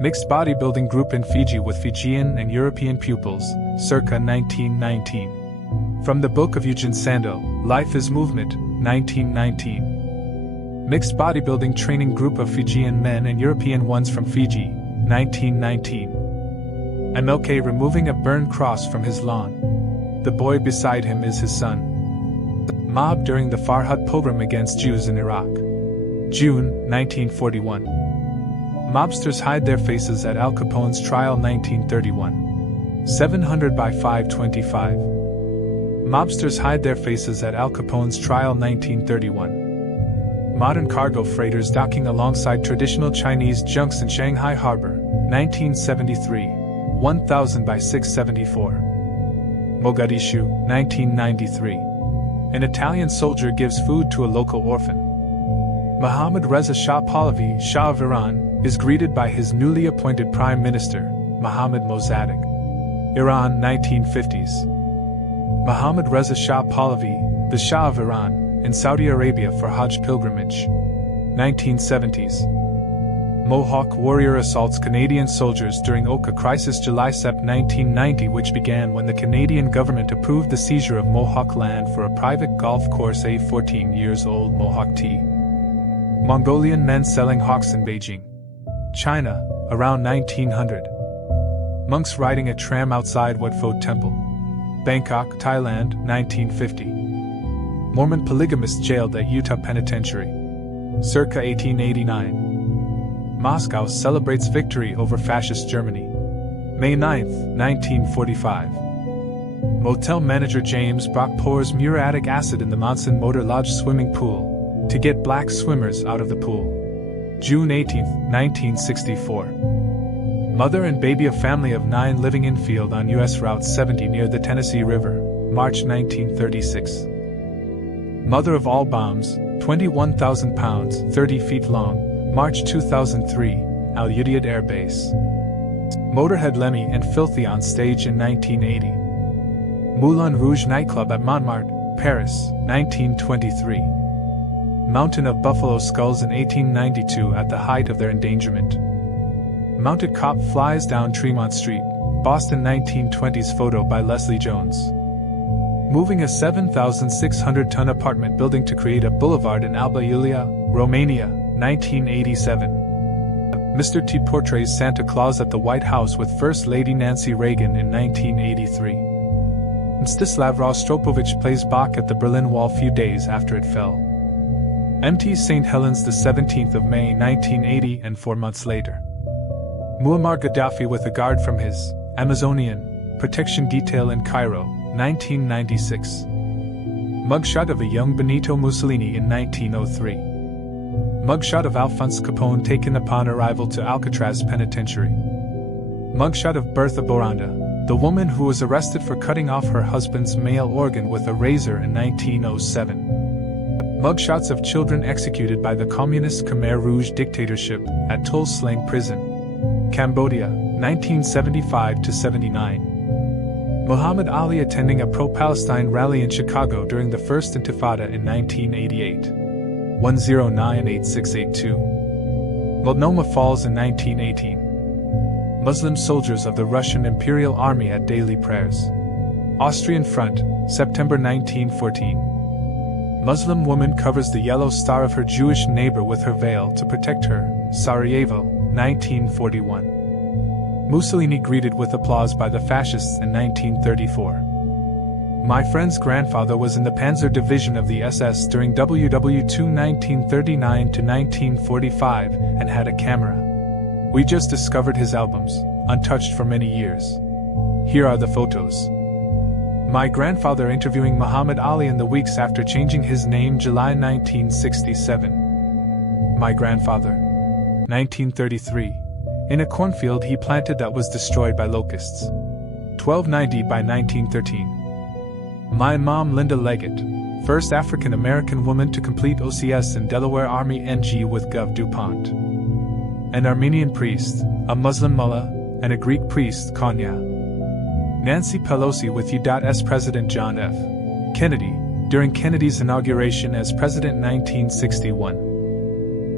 Mixed bodybuilding group in Fiji with Fijian and European pupils, circa 1919. From the book of Eugene Sandow, Life is Movement, 1919. Mixed bodybuilding training group of Fijian men and European ones from Fiji, 1919. MLK removing a burned cross from his lawn. The boy beside him is his son. Mob during the Farhud pogrom against Jews in Iraq. June, 1941. Mobsters hide their faces at Al Capone's trial, 1931. 700 by 525. Mobsters hide their faces at Al Capone's trial, 1931. Modern cargo freighters docking alongside traditional Chinese junks in Shanghai Harbor, 1973. 1000 by 674. Mogadishu, 1993. An Italian soldier gives food to a local orphan. Mohammad Reza Shah Pahlavi, Shah of Iran, is greeted by his newly appointed Prime Minister, Mohammad Mossadegh. Iran, 1950s. Mohammad Reza Shah Pahlavi, the Shah of Iran, in Saudi Arabia for Hajj pilgrimage. 1970s. Mohawk warrior assaults Canadian soldiers during Oka crisis, July-Sep 1990, which began when the Canadian government approved the seizure of Mohawk land for a private golf course. A 14-years-old Mohawk tea. Mongolian men selling hawks in Beijing, China, around 1900. Monks riding a tram outside Wat Pho Temple, Bangkok, Thailand, 1950. Mormon polygamists jailed at Utah Penitentiary, circa 1889. Moscow celebrates victory over fascist Germany, May 9, 1945. Motel manager James Brock pours muriatic acid in the Monson Motor Lodge swimming pool to get black swimmers out of the pool, June 18, 1964. Mother and baby, a family of 9 living in field on U.S. Route 70 near the Tennessee River, March 1936. Mother of all bombs, 21,000 pounds, 30 feet long, March 2003, Al Udeid Air Base. Motorhead Lemmy and Filthy on stage in 1980. Moulin Rouge nightclub at Montmartre, Paris, 1923. Mountain of Buffalo Skulls in 1892 at the height of their endangerment. Mounted cop flies down Tremont Street, Boston, 1920s photo by Leslie Jones. Moving a 7,600-ton apartment building to create a boulevard in Alba Iulia, Romania, 1987. Mr. T portrays Santa Claus at the White House with First Lady Nancy Reagan in 1983. Mstislav Rostropovich plays Bach at the Berlin Wall few days after it fell. MT St. Helens, the 17th of May 1980, and 4 months later. Muammar Gaddafi with a guard from his Amazonian protection detail in Cairo, 1996. Mugshot of a young Benito Mussolini in 1903. Mugshot of Alphonse Capone taken upon arrival to Alcatraz Penitentiary. Mugshot of Bertha Boranda, the woman who was arrested for cutting off her husband's male organ with a razor in 1907. Mugshots of children executed by the communist Khmer Rouge dictatorship at Tuol Sleng Prison, Cambodia, 1975-79. Muhammad Ali attending a pro-Palestine rally in Chicago during the First Intifada in 1988. 1098682. Multnomah Falls in 1918. Muslim soldiers of the Russian Imperial Army at daily prayers. Austrian Front, September 1914. Muslim woman covers the yellow star of her Jewish neighbor with her veil to protect her, Sarajevo, 1941. Mussolini greeted with applause by the fascists in 1934. My friend's grandfather was in the Panzer Division of the SS during WW2 1939-1945 and had a camera. We just discovered his albums, untouched for many years. Here are the photos. My grandfather interviewing Muhammad Ali in the weeks after changing his name, July 1967. My grandfather. 1933. In a cornfield he planted that was destroyed by locusts. 1290 by 1913. My mom, Linda Leggett, first African-American woman to complete OCS in Delaware Army NG with Gov. DuPont. An Armenian priest, a Muslim mullah, and a Greek priest, Konya. Nancy Pelosi with U.S. President John F. Kennedy, during Kennedy's inauguration as president 1961.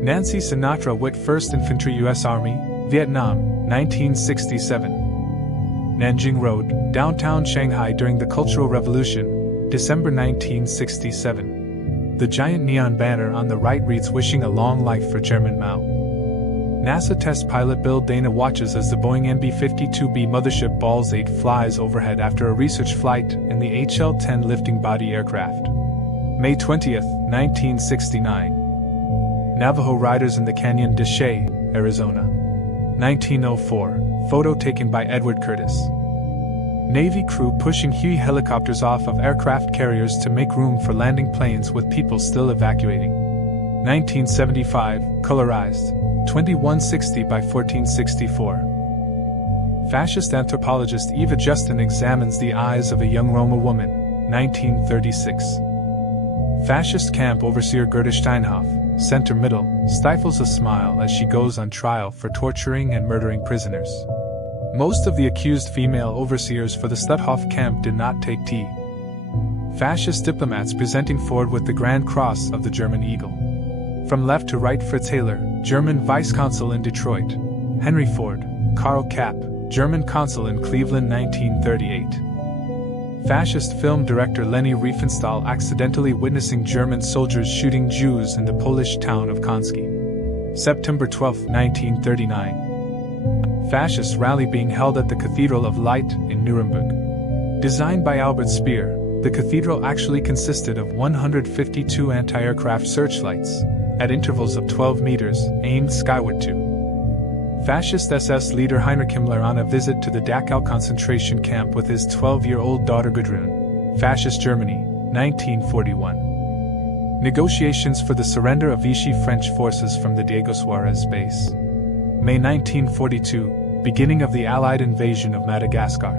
Nancy Sinatra with 1st Infantry U.S. Army, Vietnam, 1967. Nanjing Road, downtown Shanghai during the Cultural Revolution, December 1967. The giant neon banner on the right reads "Wishing a long life for Chairman Mao." NASA test pilot Bill Dana watches as the Boeing MB-52B mothership Balls 8 flies overhead after a research flight in the HL-10 lifting body aircraft. May 20, 1969. Navajo riders in the Canyon de Chelly, Arizona. 1904. Photo taken by Edward Curtis. Navy crew pushing Huey helicopters off of aircraft carriers to make room for landing planes with people still evacuating. 1975. Colorized. 2160 by 1464. Fascist anthropologist Eva Justin examines the eyes of a young Roma woman. 1936. Fascist camp overseer Gerda Steinhoff, center middle, stifles a smile as she goes on trial for torturing and murdering prisoners. Most of the accused female overseers for the Stutthof camp did not take tea. Fascist diplomats presenting Ford with the Grand Cross of the German Eagle. From left to right: Fritz Hayler, German vice consul in Detroit; Henry Ford; Karl Kapp, German consul in Cleveland, 1938. Fascist film director Leni Riefenstahl accidentally witnessing German soldiers shooting Jews in the Polish town of Konski. September 12, 1939. Fascist rally being held at the Cathedral of Light in Nuremberg. Designed by Albert Speer, the cathedral actually consisted of 152 anti-aircraft searchlights, at intervals of 12 meters, aimed skyward to. Fascist SS leader Heinrich Himmler on a visit to the Dachau concentration camp with his 12-year-old daughter Gudrun. Fascist Germany, 1941. Negotiations for the surrender of Vichy French forces from the Diego Suarez base. May 1942, beginning of the Allied invasion of Madagascar.